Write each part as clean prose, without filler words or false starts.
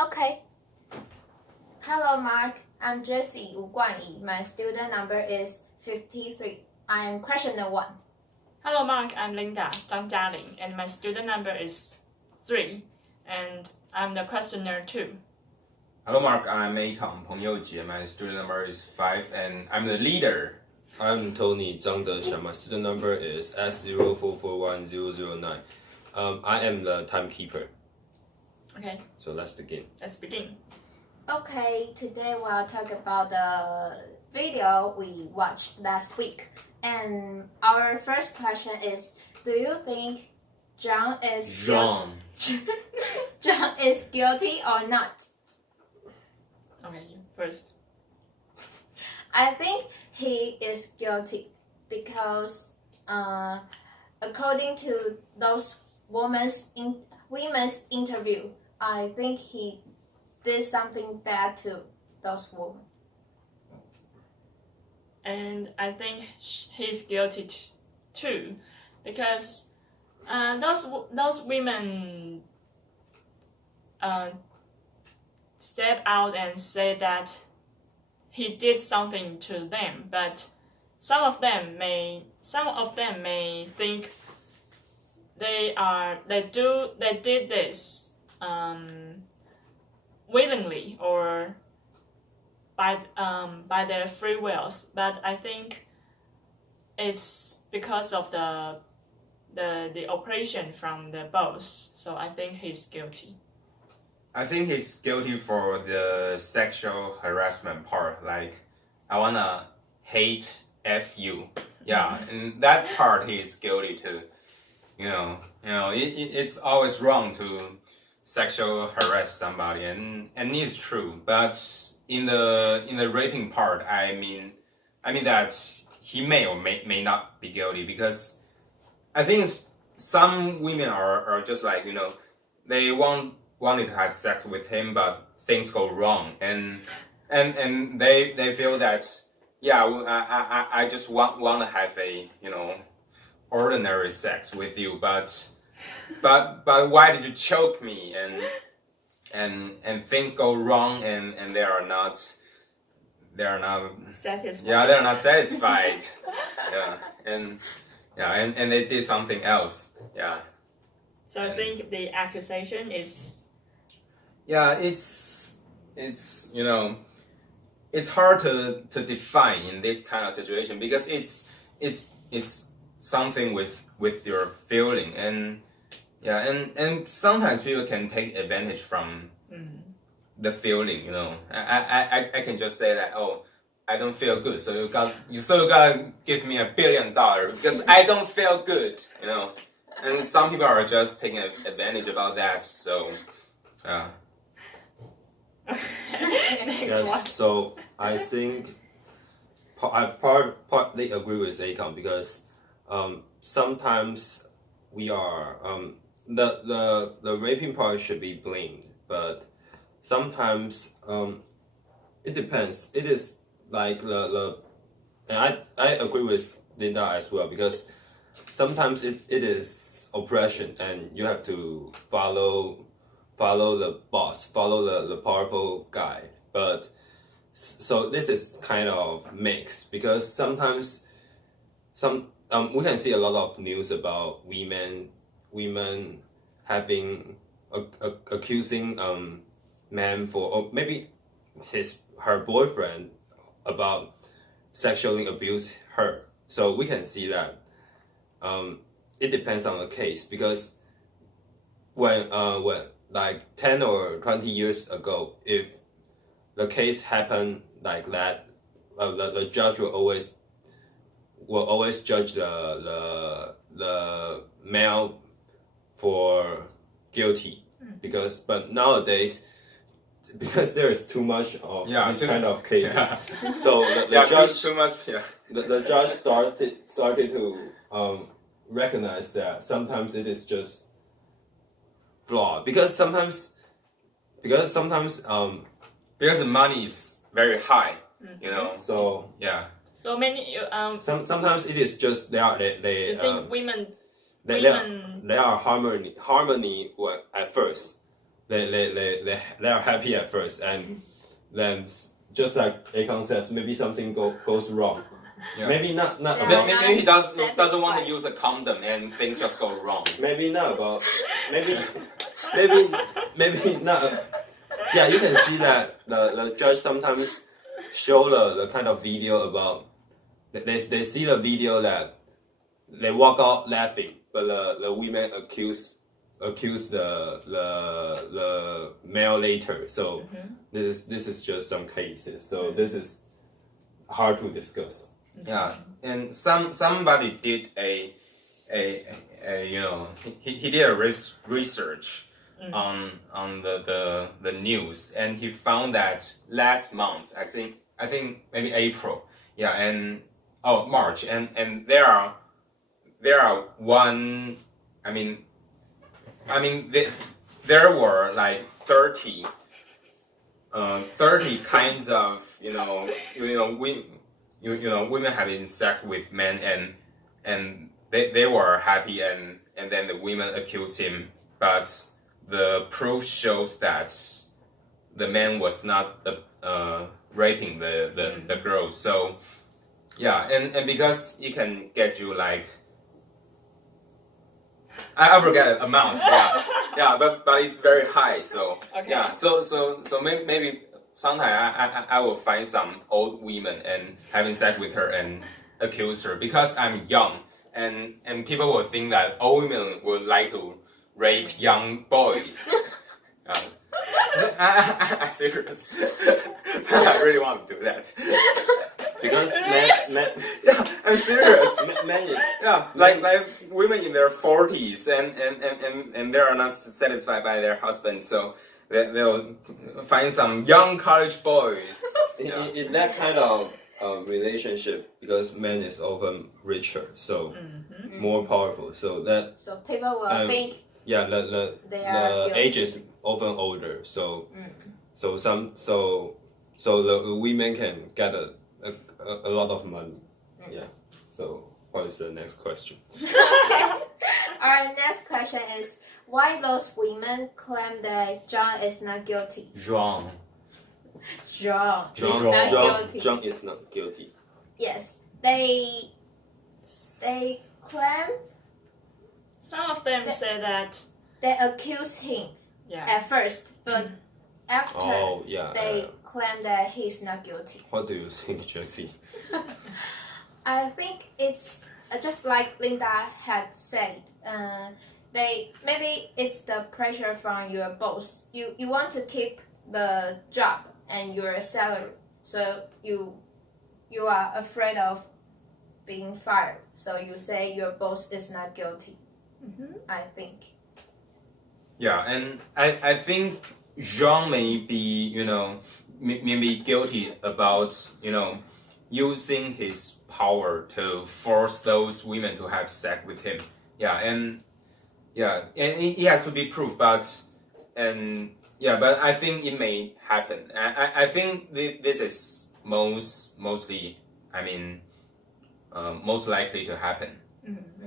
Okay. Hello, Mark. I'm Jessie Wu Guanyi. My student number is 53. I am questioner 1. Hello, Mark. I'm Linda Zhang Jialing, and my student number is 3, and I'm the questioner 2. Hello, Mark. I'm Atong Peng Youjie. My student number is 5, and I'm the leader. I'm Tony Zhang Dexian. My student number is S0441009. I am the timekeeper. Okay, So let's begin. let's begin. Okay, today we'll talk about the video we watched last week. And our first question is, do you think John is John. John is guilty or not? Okay, you first. I think he is guilty because according to those women's interview, I think he did something bad to those women. And I think he's guilty too, because those women step out and say that he did something to them, but some of them may think they did this willingly or by their free wills, but I think it's because of the oppression from the boss. So I think he's guilty. I think he's guilty for the sexual harassment part. Like, I wanna hate F you. Yeah, and that part he's guilty too. It's always wrong to sexual harass somebody, and it's true. But in the raping part, I mean that he may or may not be guilty, because I think some women are just like, they wanted to have sex with him, but things go wrong, and they feel that, yeah, I just want to have a ordinary sex with you, but why did you choke me, and things go wrong, and they are not Satisfied. Yeah, they're not satisfied. And they did something else. Yeah. So I think the accusation is. Yeah, it's it's hard to define in this kind of situation, because it's something with your feeling, and sometimes people can take advantage from the feeling. I can just say that, oh, I don't feel good, so you gotta give me $1 billion because I don't feel good. And some people are just taking advantage about that. So. Next one. So I think I partly agree with Akon, because sometimes we are the raping part should be blamed, but sometimes it depends. It is like and I agree with Linda as well, because sometimes it is oppression, and you have to follow the boss, follow the powerful guy. But so this is kind of mixed, because sometimes we can see a lot of news about women having accusing men for, or maybe her boyfriend, about sexually abuse her. So we can see that it depends on the case, because when like 10 or 20 years ago, if the case happened like that, the judge will always judge the male for guilty, but nowadays, because there is too much of this kind of cases, so the judge too much. Yeah. the judge started to recognize that sometimes it is just flawed, because sometimes Because the money is very high. so Yeah. So many. sometimes it is just You think women they are harmony at first, they are happy at first, and then just like Akon says, maybe something goes wrong. Yeah. Maybe not Yeah. about Maybe he doesn't Satisfied. want to use a condom and things just go wrong. maybe not about maybe not. Yeah, you can see that the judge sometimes show the kind of video about they see the video that they walk out laughing, but the women accuse the male later. So this is just some cases. So this is hard to discuss. Yeah, and somebody did a you know he did a research on the news, and he found that last month I think maybe April, yeah, and March, and there are one there were like 30 kinds of women having sex with men, and they were happy, and then the women accused him, but the proof shows that the man was not raping the girl. So yeah, and because it can get you like I forget the amount, yeah, but it's very high. So Okay. yeah, so maybe sometime I will find some old women and having sex with her and accuse her, because I'm young, and people will think that old women would like to rape young boys. I'm serious. So I really want to do that. Because men Yeah, I'm serious. men is Yeah, like women in their 40s and they are not satisfied by their husbands, so they'll find some young college boys. Yeah. in that kind of relationship, because man is often richer, so more powerful. So that So people will think yeah, they are the guilty. age is often older. So so the women can get a lot of money. Yeah. So what is the next question? Okay. Our next question is why those women claim that John is not guilty? Wrong. John is John- not John- guilty. John is not guilty. Yes, they claim Some of them say that, they accuse him yeah. at first, but after Oh yeah. they claim that he's not guilty. What do you think, Jessie? I think it's just like Linda had said. Maybe it's the pressure from your boss. You want to keep the job and your salary, so you are afraid of being fired. So you say your boss is not guilty. I think. Yeah, and I think Jean may be, maybe guilty about, using his power to force those women to have sex with him. And it has to be proved, but I think it may happen. I think this is most likely to happen.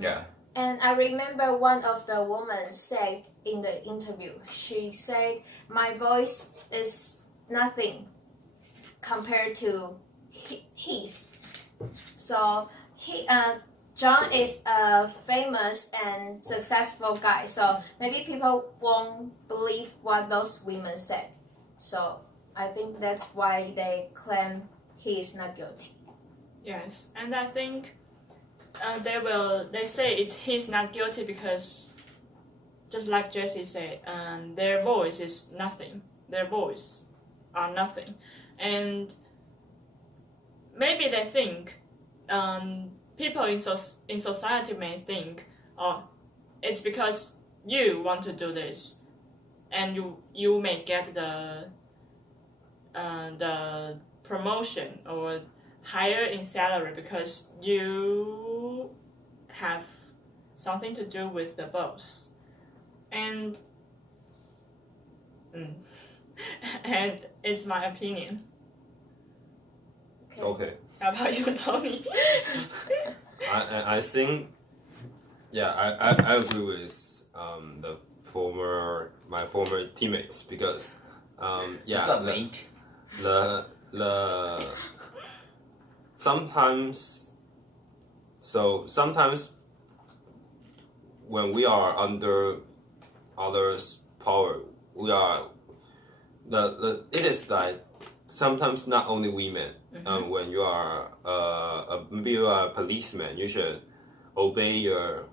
Yeah. And I remember one of the women said in the interview, she said, my voice is nothing compared to his. So John is a famous and successful guy, so maybe people won't believe what those women said. So I think that's why they claim he is not guilty. Yes, and I think they say he's not guilty because, just like Jessie said, their voice is nothing. Their voice are nothing, and maybe they think, people in society may think, oh, it's because you want to do this, and you may get the promotion or higher in salary because you have something to do with the boss, and and it's my opinion. Okay. How about you, Tony? I think, I agree with the former my former teammates because yeah, What's up, mate? the sometimes when we are under others' power, we are it is like sometimes not only women. When you are maybe you are a policeman, you should obey your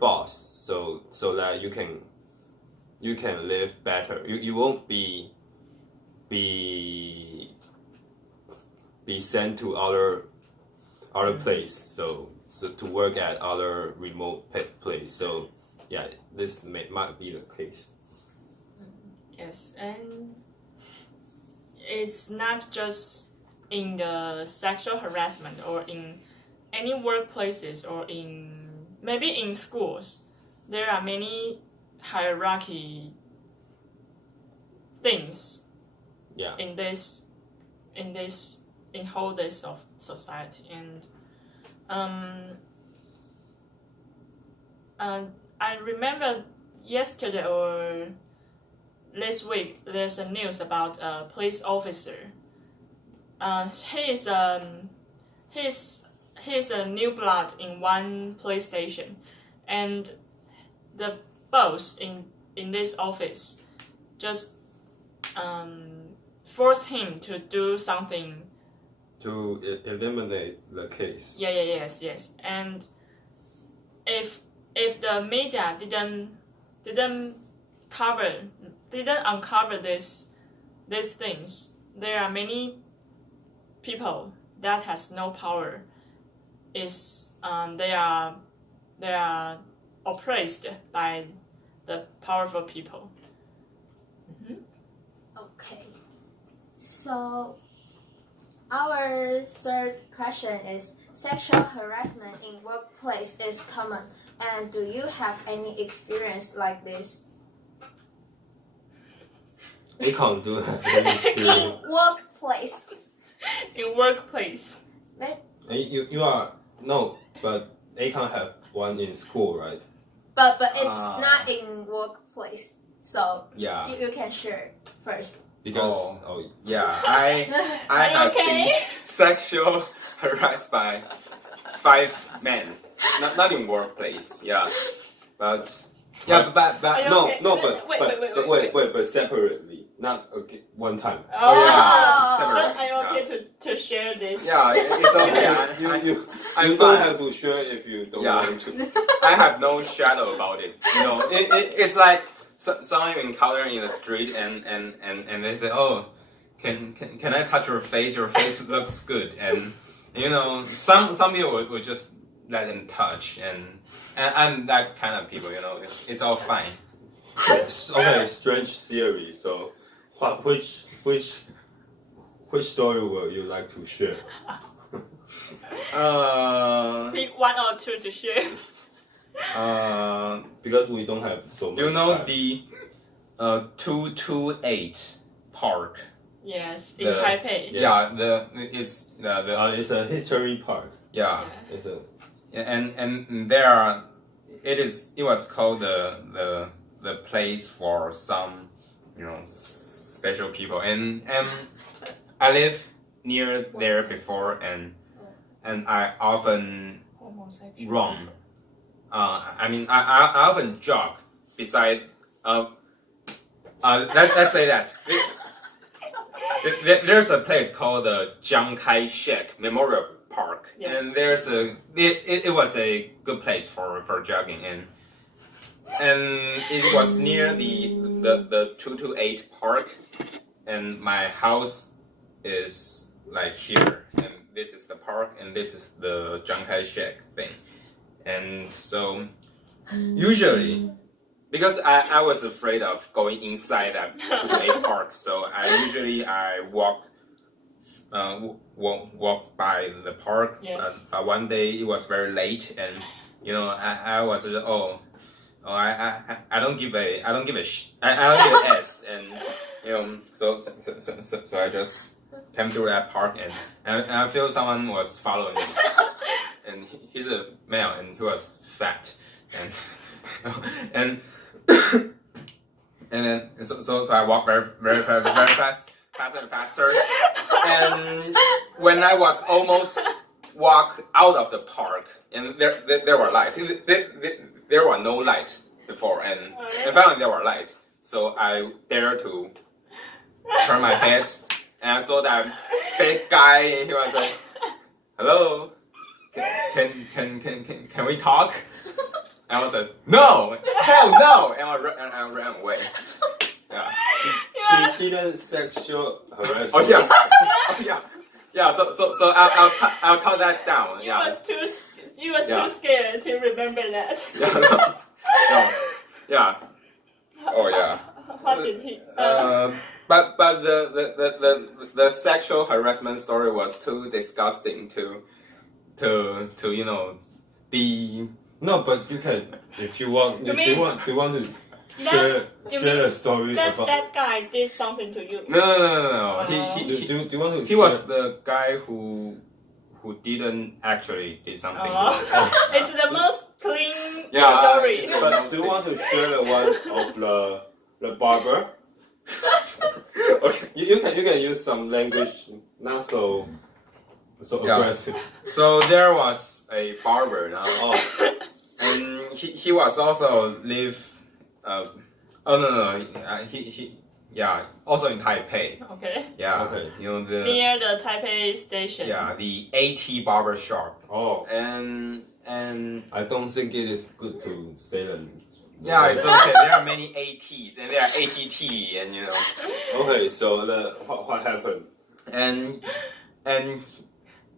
boss, so that you can live better. You won't be sent to other place, so to work at other remote place. So yeah, this might be the case. Yes, and it's not just in the sexual harassment or in any workplaces or maybe in schools. There are many hierarchy things in whole this of society, and I remember yesterday or this week there's a news about a police officer. He's a new blood in one police station, and the boss in this office just force him to do something to eliminate the case. Yes. And if the media didn't uncover these things, there are many people that has no power. They are oppressed by the powerful people. Okay. So our third question is sexual harassment in workplace is common, and do you have any experience like this? We can't do any experience. In workplace. In workplace. You are no, but they can't have one in school, right? But it's not in workplace. So Yeah. you can share first. Because Yeah, I have been sexual harassed by 5 men, not in workplace. Yeah, but but separately, not one time. separate. Are you okay to share this? Yeah, it's okay. You I'm don't fine. have to share if you don't want to. I have no shadow about it. You know, it's like someone you encounter in the street and they say, oh, can I touch your face? Your face looks good. And you know, some people would just let them touch, and I'm that kind of people. You know, it's all fine. Okay, strange theory. So, which story would you like to share? Pick one or two to share. Because we don't have so much. Do you know time. the 228 Park? Yes, in Taipei. Yeah, it's a history park. yeah. It's a And there are, it was called the place for some, you know, special people, and I lived near there before, and I often run. I mean, I often jog beside. Let's say that. There's a place called the Chiang Kai-shek Memorial Park, and it was a good place for jogging, and it was near the 228 Park, and my house is like here, and this is the park, and this is the Chiang Kai-shek thing, and so usually. Because I was afraid of going inside that 228 park, so I walk by the park. Yes. But one day it was very late, and you know I was I don't give a S, and you know so I just came through that park, and I feel someone was following me, and he's a male, and he was fat, and and then so I walk very fast, faster and faster. And when I was almost walk out of the park, and there were lights. There were no lights before, and finally there were lights. So I dared to turn my head, and I saw that big guy, and he was like, "Hello, can we talk?" And I was like, "No, hell no!" And I ran away. Yeah. He didn't sexual harass Oh you. yeah. Oh yeah. Yeah. So I'll cut that down. You Yeah. was Yeah. too scared to remember that. Yeah. No. Yeah. Oh yeah. What did he? But the sexual harassment story was too disgusting to be. No, but you can if you want. You Do mean- you want to you share mean a story about? that guy did something to you. No. Do you want to? He was the guy who didn't actually did something. Oh. It's the most clean Yeah, story. But do you want to share the one of the barber? Okay. You can use some language not so Yeah. aggressive. So there was a barber now. Oh, And he was also live. No. He also in Taipei. Okay. Yeah. Okay. The Near the Taipei station. the AT barber shop. oh. And I don't think it is good to say them. yeah, it's okay. There are many ATs and there are ATT and Okay, so what happened? and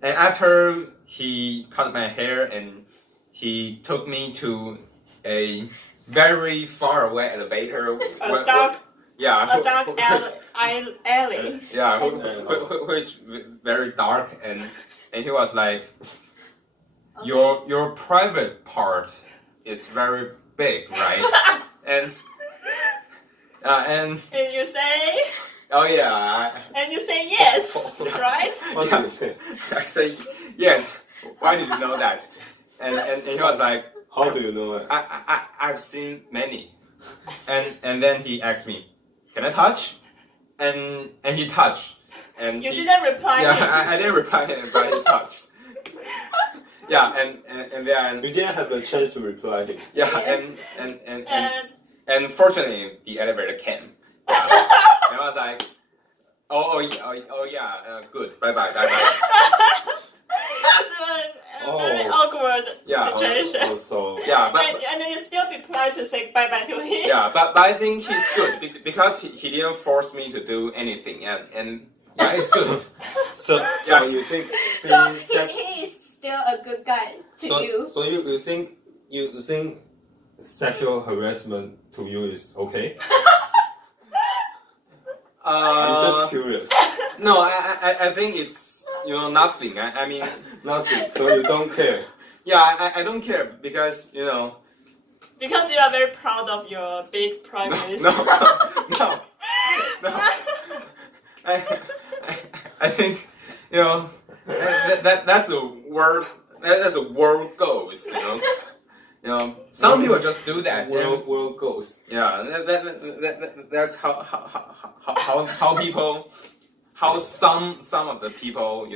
after he cut my hair and he took me to a very far away elevator. A dark Yeah. A dark alley. Yeah, who is very dark, and he was like, your private part is very big, right? and And you say, oh yeah, and you say yes, right? What do you say? I say yes. Why did you know that? And he was like, How do you know it? I've seen many, and then he asked me, can I touch? And he touched, and You he, didn't reply. yeah, him. I didn't reply him, but he touched. Yeah, and then You didn't have a chance to reply him. yeah, Yes. and fortunately the elevator came. And I was like, oh yeah, good, bye. It's a very Oh. awkward Yeah. situation. Also, Yeah, but And then you still reply to say bye bye to him. yeah, but I think he's good because he didn't force me to do anything, and yeah, it's good. so Yeah. you think So being sex- he is still a good guy to you. so you think sexual harassment to you is okay? I'm just curious. No, I think it's nothing. I mean, Nothing. So you don't care. yeah, I don't care because Because you are very proud of your big privacy. no. I think that's the world. That's the world goes. Some people just do that. and- World goes. Yeah, that's how people, how some of the people,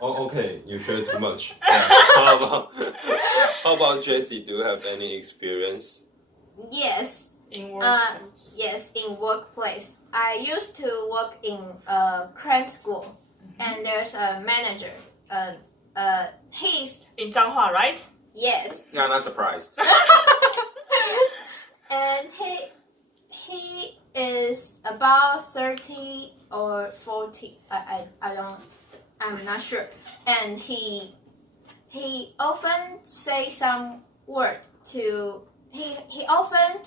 Oh, okay. You share too much. Yeah. How about Jessie? Do you have any experience? Yes, In work. yes, in workplace. I used to work in a crime school, and there's a manager. He's In Zhanghua, right? yes, Yeah, I'm not surprised. and he is about 30 or 40. I'm not sure. And he often say some word to he often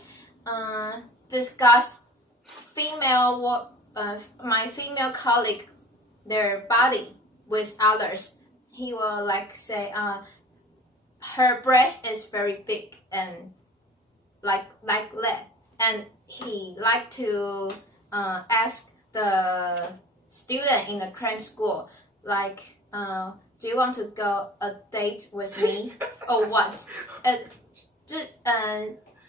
discuss my female colleague their body with others. He will like say her breast is very big and like that, and he like to ask the student in the crime school like do you want to go a date with me or what?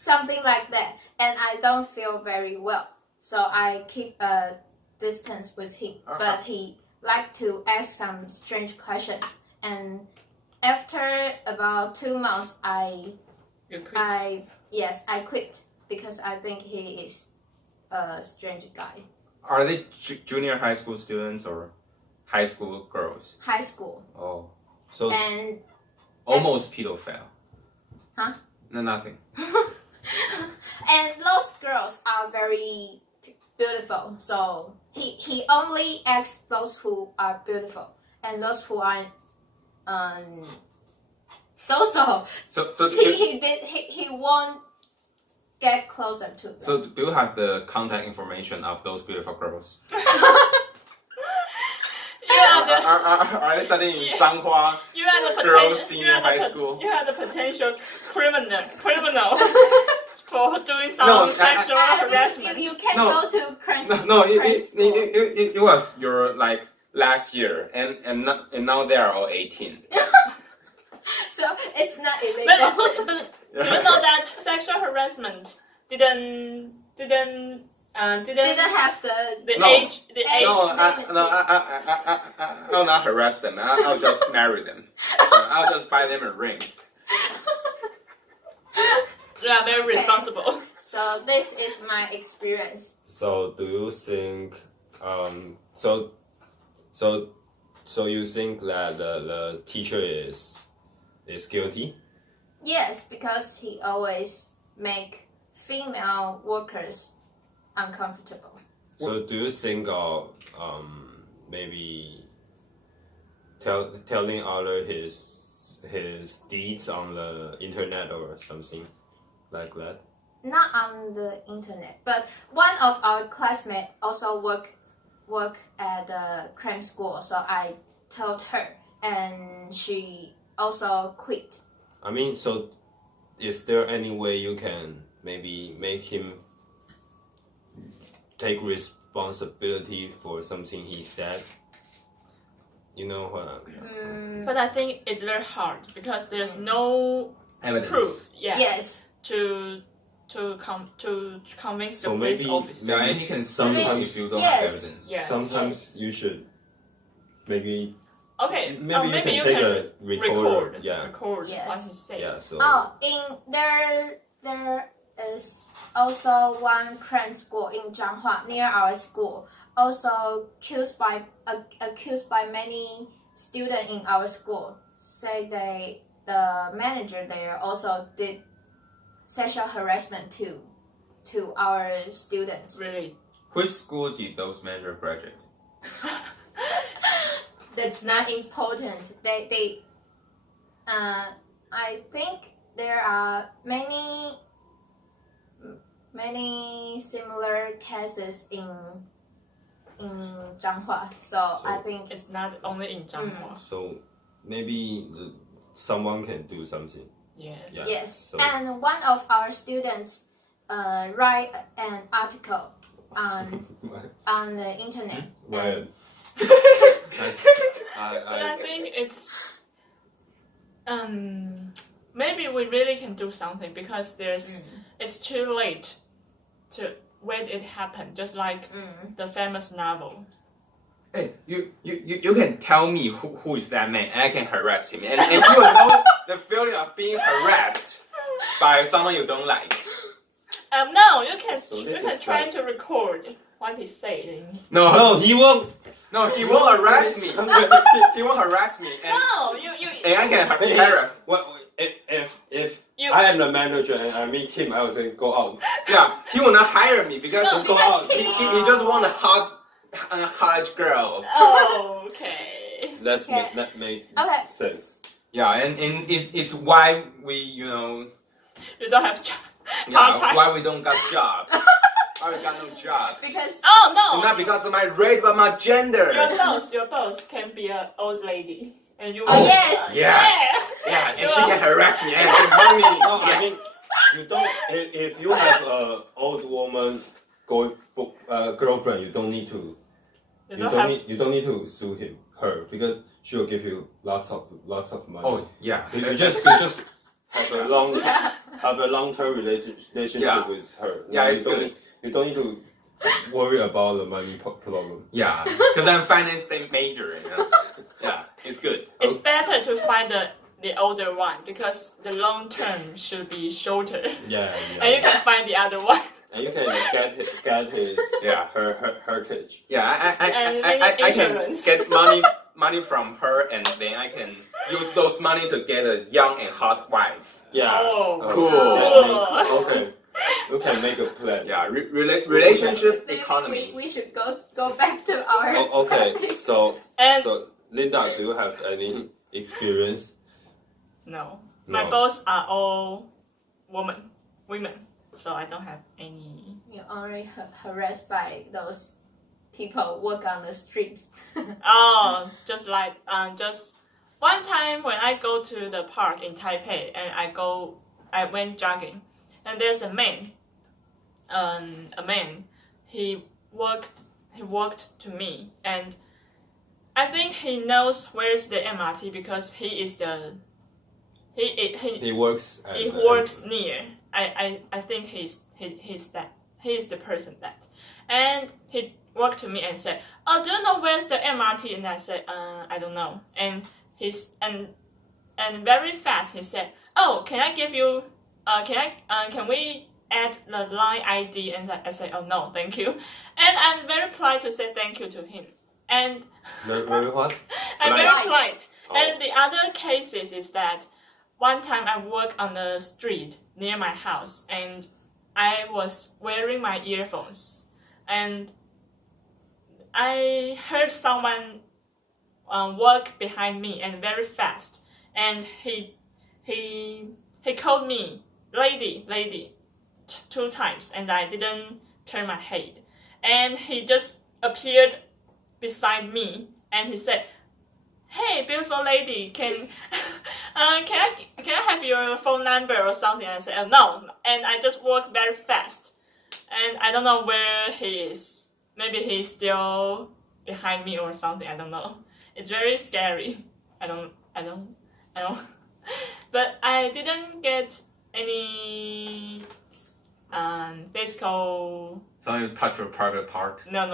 something like that, and I don't feel very well, so I keep a distance with him. But he liked to ask some strange questions, and after about 2 months, You quit. I quit because I think he is a strange guy. Are they junior high school students or high school girls? High school, Oh, So and almost pedophile. Huh? No, nothing. and those girls are very beautiful. So he only asks those who are beautiful, and those who are so So he won't get closer to them. So do you have the contact information of those beautiful girls? Are they studying in Zhanghua You are the Girls potential. Senior High School? You are the potential criminal for doing some No, sexual harassment. You can No. go to crime. No, crime school. it was your like last year, and now they are all 18. So it's not But, illegal. but do you know that sexual harassment didn't Didn't have the the No. age No, limited. I'll not harass them. I'll just marry them. I'll just buy them a ring. you are very responsible. So this is my experience. So do you think so you think that the teacher is guilty? Yes, because he always make female workers uncomfortable. So do you think of maybe telling other his deeds on the internet or something like that? Not on the internet, but one of our classmates also work at the crime school. So I told her, and she also quit. I mean, so is there any way you can maybe make him take responsibility for something he said? You know what? But I think it's very hard because there's no Evidence. proof. Yeah. Yes. To convince the So police maybe- officer. Yeah, and you can sue Sometimes- if you don't Yes. have evidence. Yes. Sometimes you should maybe Okay. maybe you can you take can a recorder. Yeah. record Yes. what he said. Yeah. So Oh, there is also one crime school in Zhanghua near our school. Also accused by many students in our school. Say the manager there also did sexual harassment to our students. Really. Which school did those managers graduate? That's not important. I think there are many similar cases in Zhanghua. So I think It's not only in Zhanghua. so maybe someone can do something. Yeah. Yeah. yes. So And one of our students write an article on the internet. well, That's- But I think it's maybe we really can do something because it's too late to when it happened. Just like the famous novel. Hey, you can tell me who is that man, and I can harass him, and you will know the feeling of being harassed by someone you don't like. No, you can So you this can is try like- to record what he said. no, he won't. No, he won't harass me. He won't harass me, No, and I can harass. Well, if You- I am the manager and I meet him, I will say go out. Yeah, he will not hire me because No, Go out. he just want a hot girl. Oh, okay. Let's Okay. that make Okay. sense. Yeah, and it's why we You don't have yeah, part-time. why we don't got job. Why we got no job. because Oh no! Not because of my race, but my gender. Your boss can be an old lady, and you. Oh, yes. Yeah. Yeah, and she can harass me and get money. No, Yes. I mean you don't. If you have a old woman girlfriend, you don't need to. You don't have. You don't need to sue her because she will give you lots of money. Oh yeah. You just have a long have a long-term relationship Yeah. with her. Yeah, it's you don't good. Need, you don't need to worry about the money problem. Yeah, because I'm finance major. You know? Yeah, it's good. It's better to find the older one because the long term should be shorter, Yeah, and you can find the other one. And you can get his Yeah. her heritage. Yeah, And I can insurance. get money from her, and then I can use those money to get a young and hot wife. Yeah. Oh. Cool. Okay. You can make a plan. Yeah, relationship Maybe economy. we should go back to our Okay. topic. And So Linda, do you have any experience? no, my No. boss are all women, so I don't have any. You're already harassed by those people walk on the streets. Oh, just one time when I go to the park in Taipei and I went jogging, and there's a man. He walked to me, and I think he knows where's the MRT because he works. he works near. I think he's the person that, and he walked to me and said, "Oh, do you know where's the MRT?" And I said, "I don't know." And and very fast he said, "Oh, can I give you? Can we add the line ID?" And I said, "Oh no, thank you." And I'm very polite to say thank you to him. And Very what? I'm very Polite. polite. Oh. And the other cases is that one time I walk on the street near my house and I was wearing my earphones and I heard someone walk behind me and very fast, and he called me lady 2 times, and I didn't turn my head, and he just appeared beside me and he said, "Hey, beautiful lady, can I have your phone number or something?" I said, "Oh, no," and I just walked very fast, and I don't know where he is. Maybe he's still behind me or something. I don't know. It's very scary. I don't. But I didn't get any physical. So you touch your private part. No.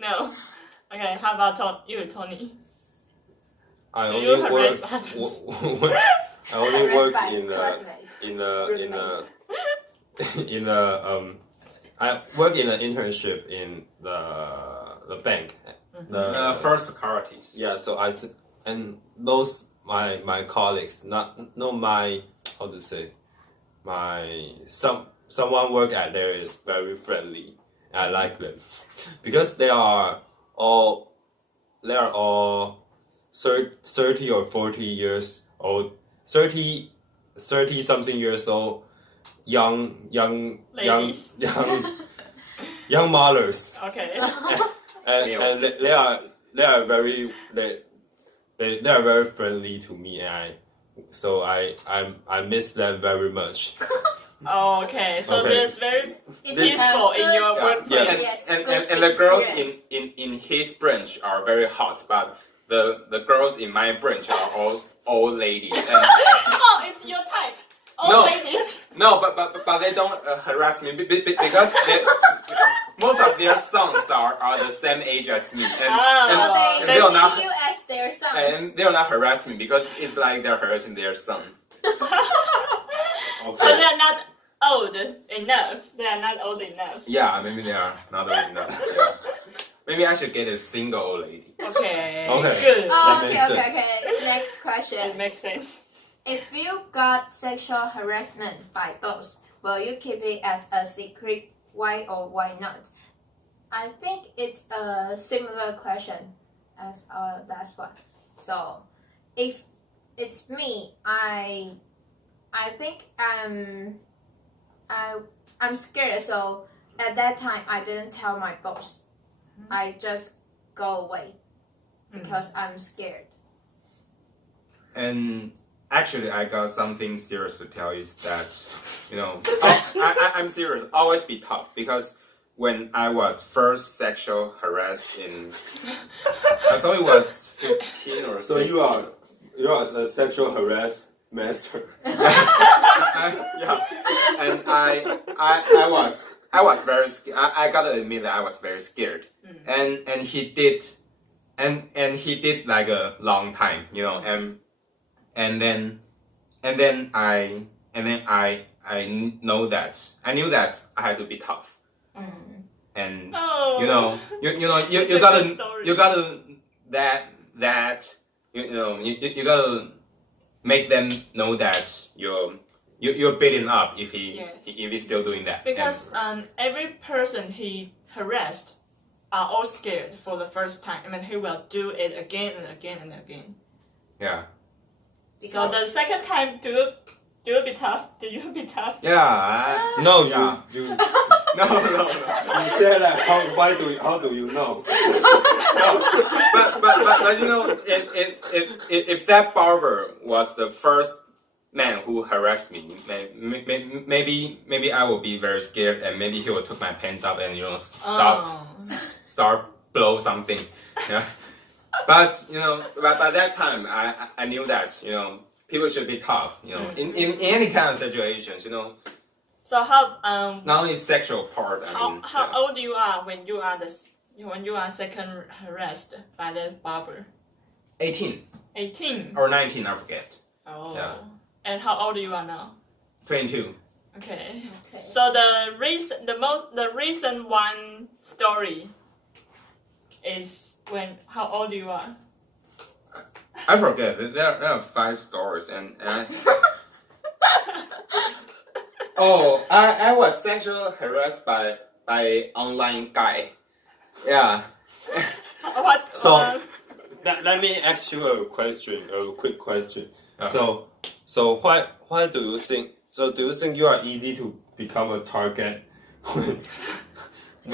No. Okay, how about you, Tony? I Do only you work. harass others? I only work Harassed by in classmates. I work in an internship in the bank. First securities. Yeah, so and those my colleagues, my how to say, someone work at there is very friendly. I like them because they are all 30 or 40 years old, 30 something years old, young Ladies. young mothers, Okay. and they are very friendly to me, and I miss them very much. Okay, so Okay. there's very It's peaceful a in good- your workplace. Yes, and good the girls experience. in his branch are very hot, but the girls in my branch are all old ladies. And Oh, it's your type. All No. ladies. no, but they don't harass me because most of their sons are the same age as me, and, So Ah. and they they are not see you as their sons. and they will not harass me because it's like they're harassing their son. So they're not old enough. They are not old enough. Yeah, maybe they are not old enough. Yeah. Maybe I should get a single old lady. Okay. Okay. Good. Oh, That okay, makes okay. Next It question. makes sense. If you got sexual harassment by boss, will you keep it as a secret? Why or why not? I think it's a similar question as our last one. So, if it's me, I think I'm scared. So at that time, I didn't tell my boss. I just go away because I'm scared. And actually, I got something serious to tell is that, I'm serious. Always be tough because when I was first sexual harassed I thought it was 15 or 16. So you are a sexual harassed master. Yeah, and I was very scared. I gotta admit that I was very scared, and he did, and he did like a long time, you know, and then I know that I knew that I had to be tough, and you know you gotta that you gotta make them know that you're beating up if he's still doing that. Because every person he harassed are all scared for the first time. I mean, he will do it again and again and again. Yeah. So the second time, do you be tough? Do you be tough? Yeah. No, Yeah. you No. you said that. How do you know? But you know, if that barber was the first man who harassed me, maybe I will be very scared, and maybe he will take my pants up and start blow something. Yeah. But you know, by that time, I knew that people should be tough. You know, in any kind of situations. You know. So how Not only sexual part. how old you are when you are second harassed by the barber? 18 18. or 19, I forget. Oh. Yeah. And how old you are now? 22. Okay. Okay. So the recent one story is how old you are? I forget. There are 5 stories, and oh, I was sexually harassed by online guy. Yeah. What? So let me ask you a quick question. So why do you think? So do you think you are easy to become a target when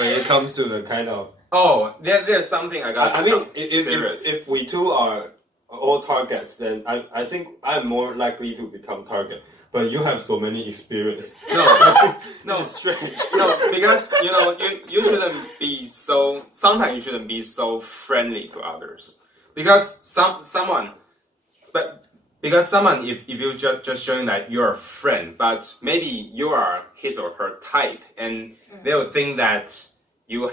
it comes to the kind of? Oh, there's something I got. I mean, serious. if we two are all targets, then I think I'm more likely to become target. But you have so many experience. No, It's strange. no, because you shouldn't be so. Sometimes you shouldn't be so friendly to others, because someone, if you just showing that you're a friend, but maybe you are his or her type, and they will think that you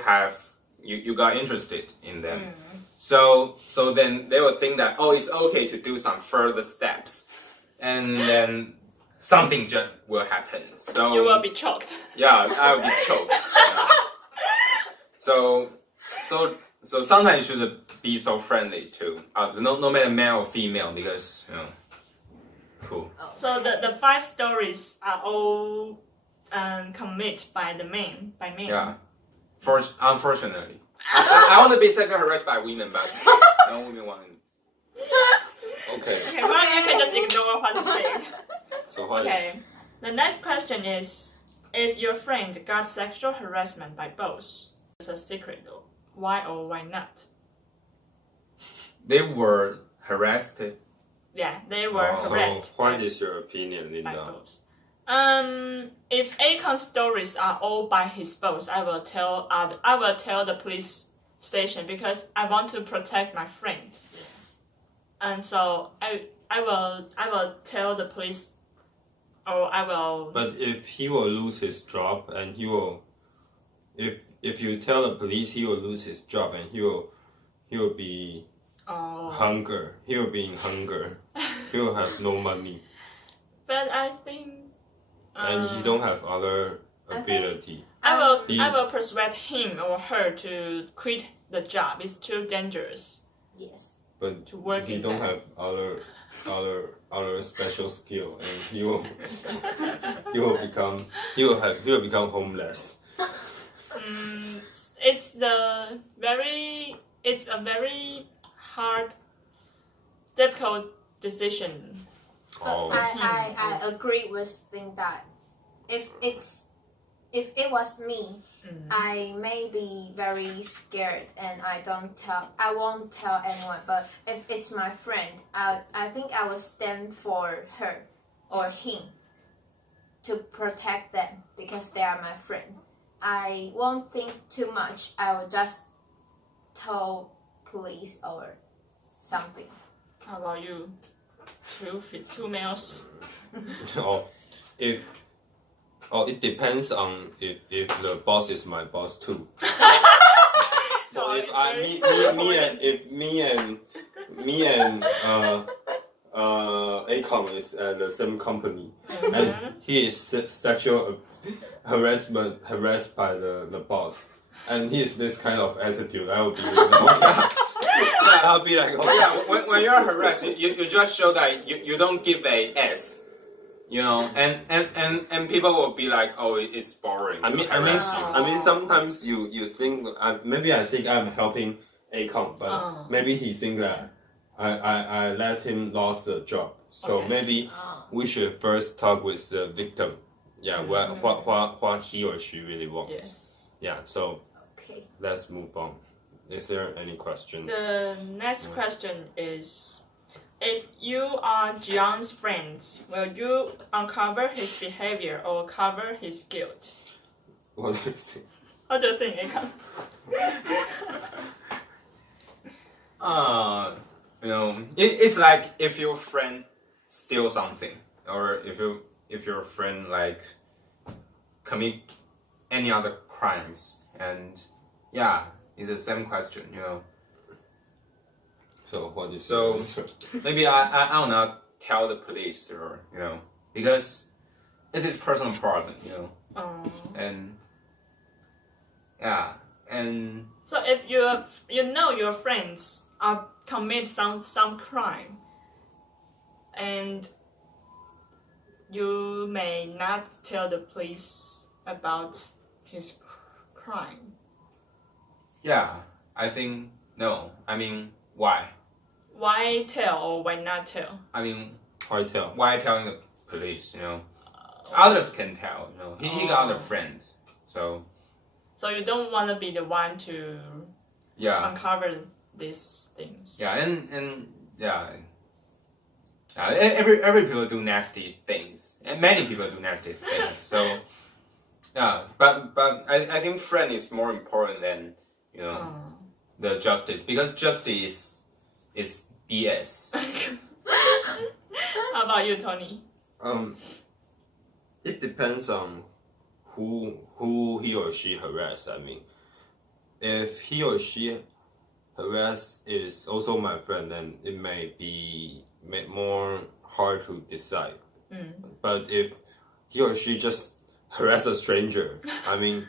got interested in them. So then they will think that it's okay to do some further steps, and then something just will happen. So You will be choked. yeah, I will be choked. So sometimes you should be so friendly too. No matter male or female, because cool. So the 5 stories are all committed by men. Yeah. Unfortunately, I want to be sexually harassed by women, but no women want to. Okay. Okay, well, you can just ignore what he said. So what Okay. is? The next question is, if your friend got sexual harassment by boss, it's a secret though. Why or why not? They were harassed. Yeah, they were harassed So what is your opinion, by Linda? boss. If Akon's stories are all by his boss, I will tell the police station because I want to protect my friends. Yes. And so I will tell the police, or I will. But if he will lose his job and he will, if you tell the police, he will lose his job and he will be hunger. He will be in hunger. He will have no money But I think. and he don't have other ability. I will persuade him or her to quit the job. It's too dangerous. Yes. But To work he in don't that. have other special skill and he will become homeless. It's a very hard, difficult decision. Oh. I agree with thing that if it was me, I may be very scared and I won't tell anyone. But if it's my friend, I think I will stand for her or him to protect them because they are my friend. I won't think too much. I will just tell police or something. How about you? two males. or if it depends on if the boss is my boss too. So No, if it's I very me and Akon is at the same company and he is sexual harassed by the boss and he is this kind of attitude, I will be I'll be like, okay. Yeah, when you're harassed, you just show that you don't give a S, you know, and people will be like, oh, it's boring. I mean, sometimes you think maybe I think I'm helping Akon, but maybe he think that I let him lost the job. So Okay. maybe we should first talk with the victim. Yeah, what he or she really wants. Yes. Yeah. So Okay. let's move on. Is there any question? The next question is, if you are Jiang's friends, will you uncover his behavior or cover his guilt? What do you think? What do you think, Akon? You know, it's like if your friend steals something, or if your friend like commit any other crimes, and yeah, it's the same question, you know. So what is So your answer? maybe I'll not tell the police, or you know, because it's his personal problem, you know, and yeah, and So if you know your friends are commit some crime, and you may not tell the police about his crime. yeah, I think no. I mean, why? Why tell or why not tell? I mean, I tell. why telling the police? You know, others can tell. You know, he got other friends, so So you don't want to be the one to yeah, uncover these things. yeah, and yeah. Every people do nasty things, and many people do nasty things. So, yeah, but I think friend is more important than you know the justice, because justice is BS. How about you, Tony? It depends on who he or she harass. I mean, if he or she harass is also my friend, then it may be more hard to decide. But if he or she just harass a stranger, I mean,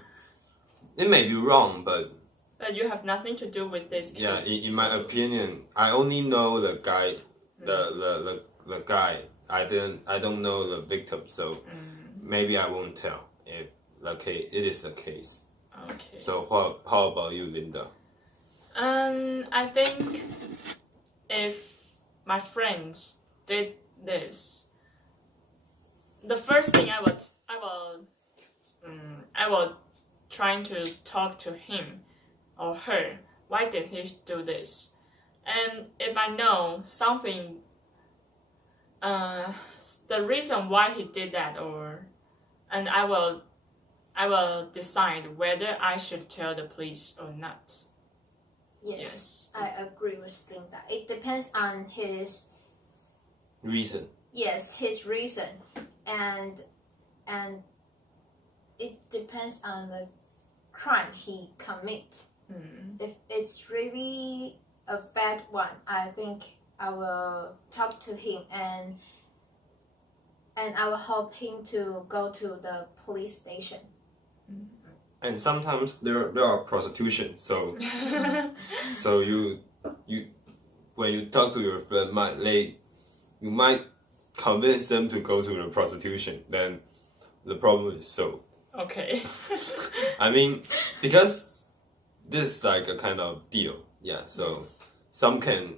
it may be wrong, but But you have nothing to do with this case. yeah, in my opinion, I only know the guy, the guy. I don't know the victim, so maybe I won't tell if it is the case. Okay. So how about you, Linda? I think if my friends did this, the first thing I will trying to talk to him or her. Why did he do this? And if I know something, the reason why he did that, and I will decide whether I should tell the police or not. Yes, I agree with Linda. It depends on his Reason. his reason, and it depends on the crime he commit. If it's really a bad one, I think I will talk to him and I will help him to go to the police station. And sometimes there are prostitution, so you when you talk to your friend, you might convince them to go to the prostitution. Then the problem is solved. Okay. I mean, because this is like a kind of deal, yeah. So some can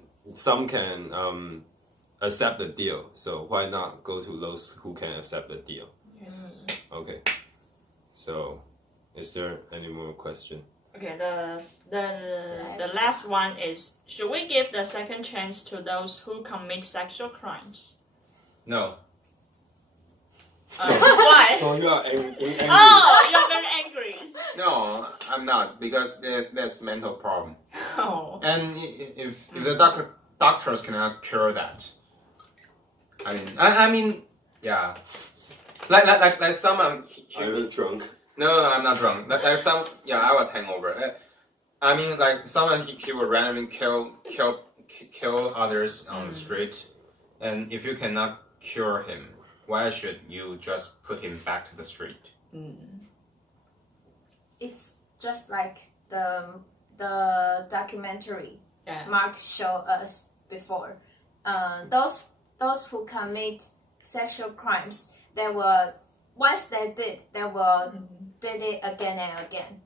accept the deal. So why not go to those who can accept the deal? Yes. Okay. So, is there any more question? Okay, the last one is, should we give the second chance to those who commit sexual crimes? No. Why? So you are angry. Oh, you're very angry. No, I'm not, because there's mental problem, Oh. and if the doctors cannot cure that, I mean, yeah. Like someone. Are you drunk? No, I'm not drunk. Like some, yeah, I was hangover. I mean, like someone he would randomly kill others on the street, and if you cannot cure him, why should you just put him back to the street? It's just like the documentary Yeah. Mark showed us before. Those who commit sexual crimes, they will once they will did it again and again.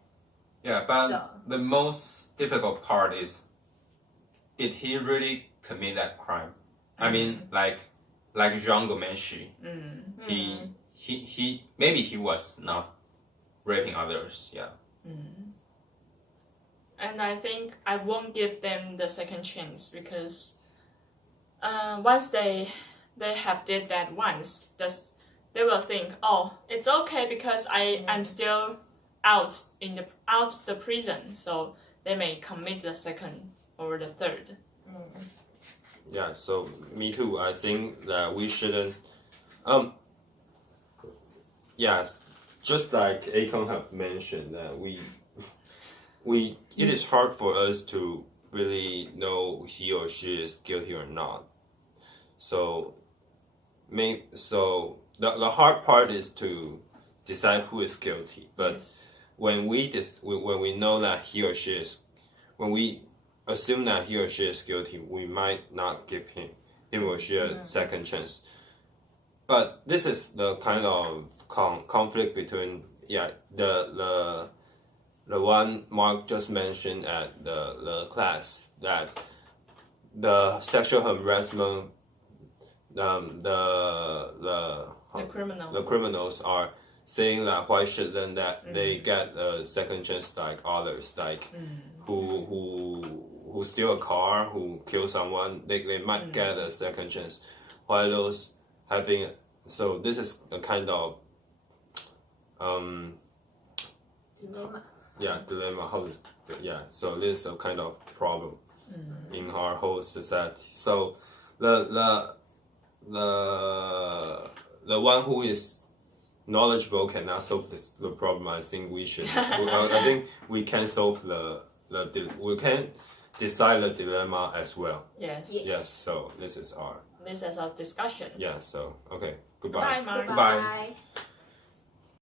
Yeah, but So- the most difficult part is, did he really commit that crime? I mean, like Zhang Gomenshi, he maybe he was not raping others. Yeah. And I think I won't give them the second chance because once they have did that once, they will think, oh, it's okay because I'm still out the prison, so they may commit the second or the third. Yeah, so me too. I think that we shouldn't. Yeah, just like Akon have mentioned that it is hard for us to really know he or she is guilty or not. So, the hard part is to decide who is guilty. But when we know that he or she is, when we assume that he or she is guilty, we might not give him or she a second chance. But this is the kind of conflict between the one Mark just mentioned at the class, that the sexual harassment, the criminals are saying that why shouldn't that they get a second chance like others, like who steal a car, who kill someone, they might get a second chance, while those having. So this is a kind of dilemma. So this is a kind of problem in our whole society. So the one who is knowledgeable cannot solve the problem. I think we should. I think we can solve we can decide the dilemma as well. Yes. So this is our discussion. So okay. Goodbye. Bye, Mark. Goodbye. Goodbye.